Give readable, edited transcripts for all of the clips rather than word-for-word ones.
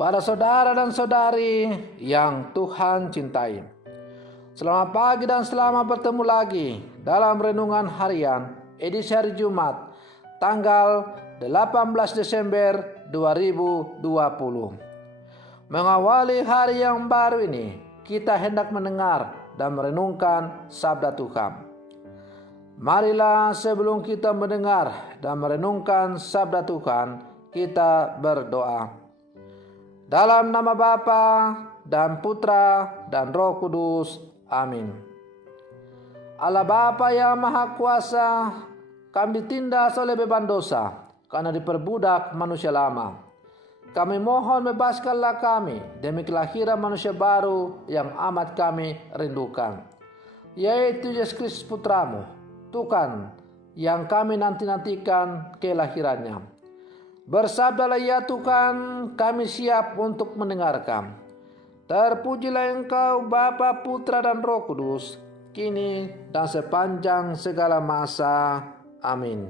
Para saudara dan saudari yang Tuhan cintai, selamat pagi dan selamat bertemu lagi dalam Renungan Harian edisi hari Jumat tanggal 18 Desember 2020. Mengawali hari yang baru ini, kita hendak mendengar dan merenungkan sabda Tuhan. Marilah sebelum kita mendengar dan merenungkan sabda Tuhan, kita berdoa. Dalam nama Bapa dan Putra dan Roh Kudus. Amin. Allah Bapa yang Maha Kuasa, kami ditindas oleh beban dosa karena diperbudak manusia lama. Kami mohon bebaskanlah kami demi kelahiran manusia baru yang amat kami rindukan, yaitu Yesus Kristus Putramu, Tuhan yang kami nanti-nantikan kelahirannya. Bersabdalah ya Tuhan, kami siap untuk mendengarkan. Terpujilah Engkau Bapa, Putra dan Roh Kudus, kini dan sepanjang segala masa. Amin.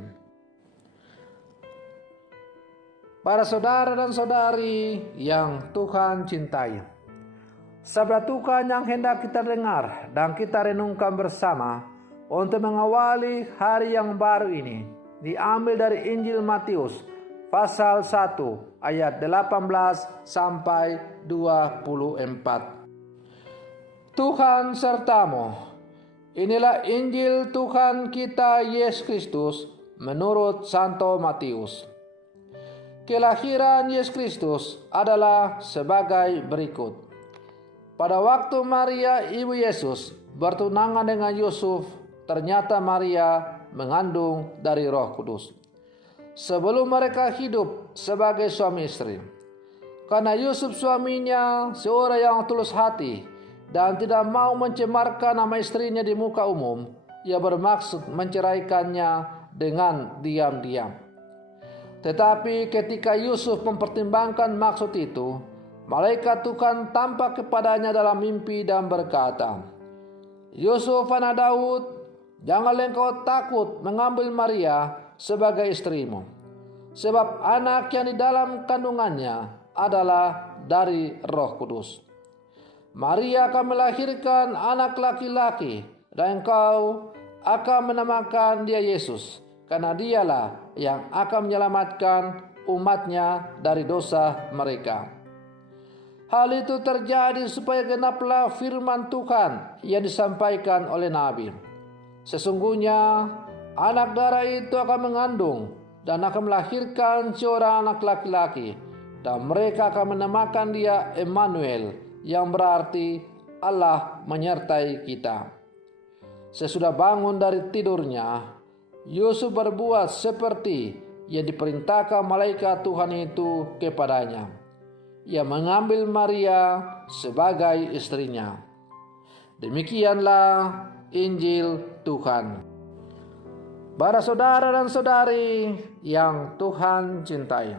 Para saudara dan saudari yang Tuhan cintai, sabda Tuhan yang hendak kita dengar dan kita renungkan bersama untuk mengawali hari yang baru ini diambil dari Injil Matius pasal 1 ayat 18 sampai 24. Tuhan sertamu. Inilah Injil Tuhan kita Yesus Kristus menurut Santo Matius. Kelahiran Yesus Kristus adalah sebagai berikut. Pada waktu Maria ibu Yesus bertunangan dengan Yusuf, ternyata Maria mengandung dari Roh Kudus sebelum mereka hidup sebagai suami istri. Karena Yusuf suaminya seorang yang tulus hati dan tidak mau mencemarkan nama istrinya di muka umum, ia bermaksud menceraikannya dengan diam-diam. Tetapi ketika Yusuf mempertimbangkan maksud itu, malaikat Tuhan tampak kepadanya dalam mimpi dan berkata, "Yusuf anak Daud, janganlah engkau takut mengambil Maria sebagai istrimu, sebab anak yang di dalam kandungannya adalah dari Roh Kudus. Maria akan melahirkan anak laki-laki dan engkau akan menamakan dia Yesus, karena dialah yang akan menyelamatkan umatnya dari dosa mereka." Hal itu terjadi supaya genaplah firman Tuhan yang disampaikan oleh Nabi. Sesungguhnya anak darah itu akan mengandung dan akan melahirkan seorang anak laki-laki, dan mereka akan menamakan dia Emmanuel, yang berarti Allah menyertai kita. Sesudah bangun dari tidurnya, Yusuf berbuat seperti yang diperintahkan malaikat Tuhan itu kepadanya. Ia mengambil Maria sebagai istrinya. Demikianlah Injil Tuhan. Para saudara dan saudari yang Tuhan cintai,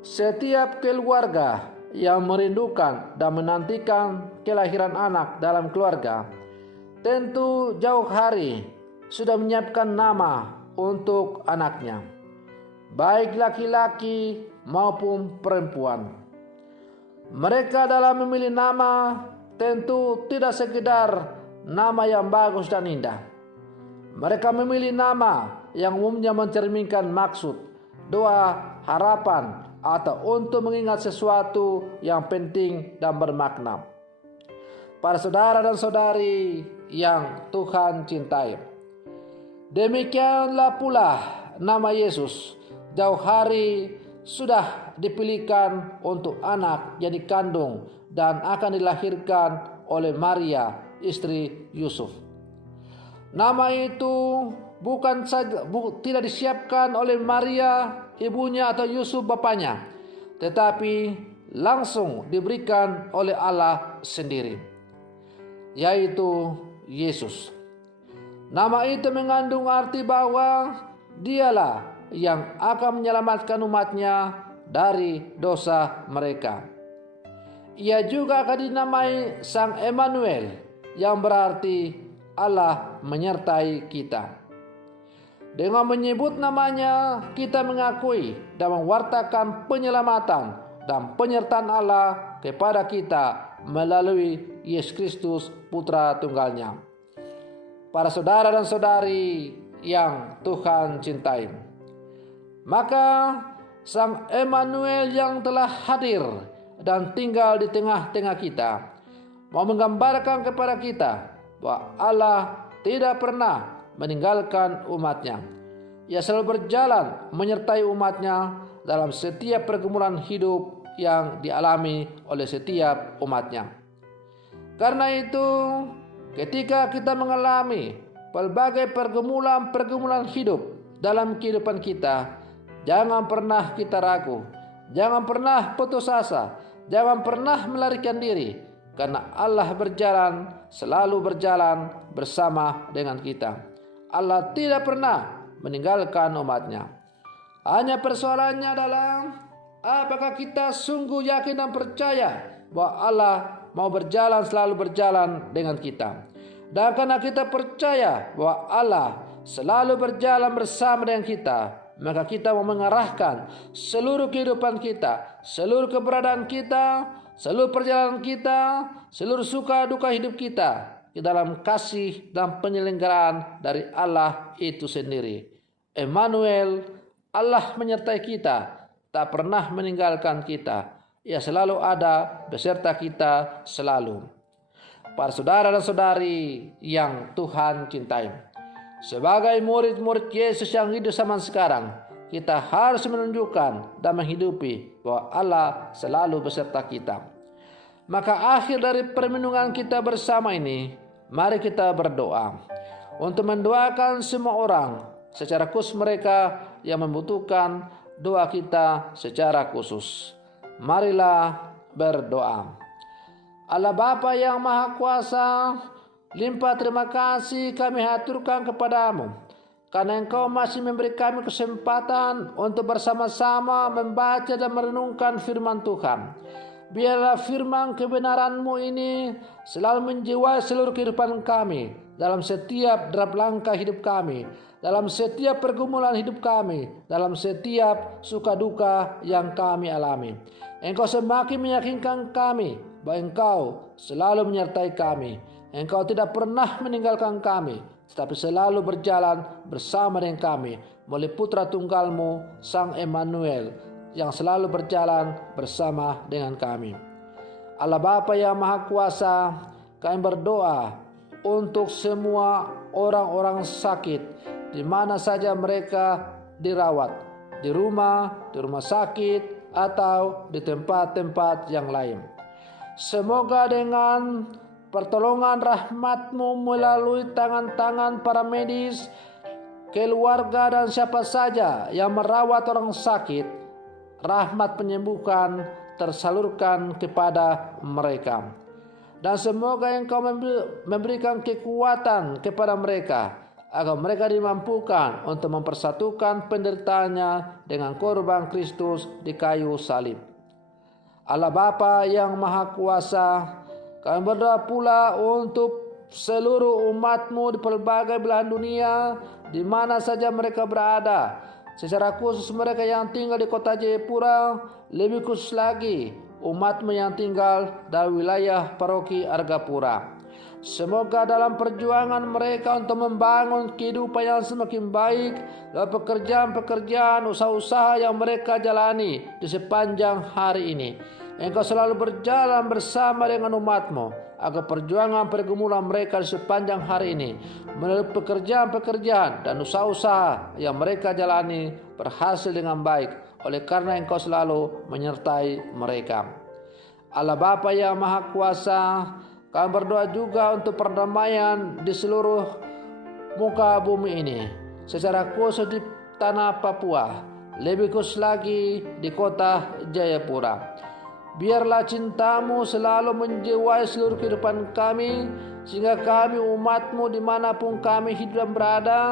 setiap keluarga yang merindukan dan menantikan kelahiran anak dalam keluarga tentu jauh hari sudah menyiapkan nama untuk anaknya, baik laki-laki maupun perempuan. Mereka dalam memilih nama tentu tidak sekedar nama yang bagus dan indah. Mereka memilih nama yang umumnya mencerminkan maksud, doa, harapan, atau untuk mengingat sesuatu yang penting dan bermakna. Para saudara dan saudari yang Tuhan cintai, demikianlah pula nama Yesus jauh hari sudah dipilihkan untuk anak yang dikandung dan akan dilahirkan oleh Maria, istri Yusuf. Nama itu bukan saja tidak disiapkan oleh Maria ibunya atau Yusuf bapaknya, tetapi langsung diberikan oleh Allah sendiri, yaitu Yesus. Nama itu mengandung arti bahwa dialah yang akan menyelamatkan umatnya dari dosa mereka. Ia juga akan dinamai Sang Emmanuel, yang berarti Allah menyertai kita. Dengan menyebut namanya, kita mengakui dan mewartakan penyelamatan dan penyertaan Allah kepada kita melalui Yesus Kristus Putra Tunggalnya. Para saudara dan saudari yang Tuhan cintai, maka Sang Emmanuel yang telah hadir dan tinggal di tengah-tengah kita mau menggambarkan kepada kita bahwa Allah tidak pernah meninggalkan umatnya. Ia selalu berjalan menyertai umatnya dalam setiap pergumulan hidup yang dialami oleh setiap umatnya. Karena itu, ketika kita mengalami berbagai pergumulan hidup dalam kehidupan kita, jangan pernah kita ragu, jangan pernah putus asa, jangan pernah melarikan diri, karena Allah selalu berjalan bersama dengan kita. Allah tidak pernah meninggalkan umatnya. Hanya persoalannya adalah apakah kita sungguh yakin dan percaya bahwa Allah mau selalu berjalan dengan kita. Dan karena kita percaya bahwa Allah selalu berjalan bersama dengan kita, maka kita mau mengarahkan seluruh kehidupan kita, seluruh keberadaan kita, seluruh perjalanan kita, seluruh suka duka hidup kita ke dalam kasih dan penyelenggaraan dari Allah itu sendiri. Emmanuel, Allah menyertai kita, tak pernah meninggalkan kita. Ia selalu ada beserta kita selalu. Para saudara dan saudari yang Tuhan cintai, sebagai murid-murid Yesus yang hidup zaman sekarang, kita harus menunjukkan dan menghidupi bahwa Allah selalu beserta kita. Maka akhir dari permenungan kita bersama ini, mari kita berdoa untuk mendoakan semua orang secara khusus mereka yang membutuhkan doa kita secara khusus. Marilah berdoa. Allah Bapa yang Maha Kuasa, limpah terima kasih kami haturkan kepadamu, karena Engkau masih memberi kami kesempatan untuk bersama-sama membaca dan merenungkan firman Tuhan. Biarlah firman kebenaran-Mu ini selalu menjiwai seluruh kehidupan kami, dalam setiap derap langkah hidup kami, dalam setiap pergumulan hidup kami, dalam setiap suka duka yang kami alami. Engkau semakin meyakinkan kami bahwa Engkau selalu menyertai kami. Engkau tidak pernah meninggalkan kami, tetapi selalu berjalan bersama dengan kami melalui Putra Tunggal-Mu, Sang Emmanuel, yang selalu berjalan bersama dengan kami. Allah Bapa yang Maha Kuasa, kami berdoa untuk semua orang-orang sakit, di mana saja mereka dirawat, di rumah sakit, atau di tempat-tempat yang lain. Semoga dengan pertolongan rahmat-Mu melalui tangan-tangan para medis, keluarga dan siapa saja yang merawat orang sakit, rahmat penyembuhan tersalurkan kepada mereka. Dan semoga Engkau memberikan kekuatan kepada mereka, agar mereka dimampukan untuk mempersatukan penderitaannya dengan korban Kristus di kayu salib. Allah Bapa yang Maha Kuasa, kami berdoa pula untuk seluruh umat-Mu di pelbagai belahan dunia, di mana saja mereka berada. Secara khusus mereka yang tinggal di kota Jayapura, lebih khusus lagi umat-Mu yang tinggal di wilayah paroki Argapura. Semoga dalam perjuangan mereka untuk membangun kehidupan yang semakin baik, dalam pekerjaan-pekerjaan, usaha-usaha yang mereka jalani di sepanjang hari ini, Engkau selalu berjalan bersama dengan umat-Mu, agar perjuangan pergumulan mereka di sepanjang hari ini, melalui pekerjaan-pekerjaan dan usaha-usaha yang mereka jalani, berhasil dengan baik, oleh karena Engkau selalu menyertai mereka. Allah Bapa yang Maha Kuasa, kami berdoa juga untuk perdamaian di seluruh muka bumi ini, secara khusus di tanah Papua, lebih khusus lagi di kota Jayapura. Biarlah cinta-Mu selalu menjiwai seluruh kehidupan kami, sehingga kami umat-Mu dimanapun kami hidup dan berada,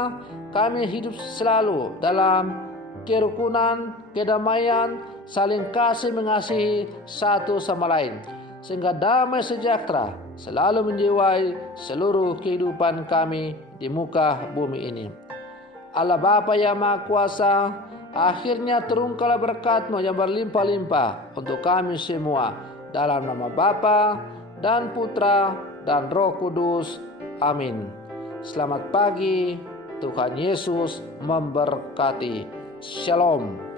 kami hidup selalu dalam kerukunan, kedamaian, saling kasih mengasihi satu sama lain, sehingga damai sejahtera selalu menjiwai seluruh kehidupan kami di muka bumi ini. Allah Bapa yang Maha Kuasa, Akhirnya turunkanlah berkat-Mu yang berlimpah-limpah untuk kami semua. Dalam nama Bapa dan Putra dan Roh Kudus. Amin. Selamat pagi. Tuhan Yesus memberkati. Shalom.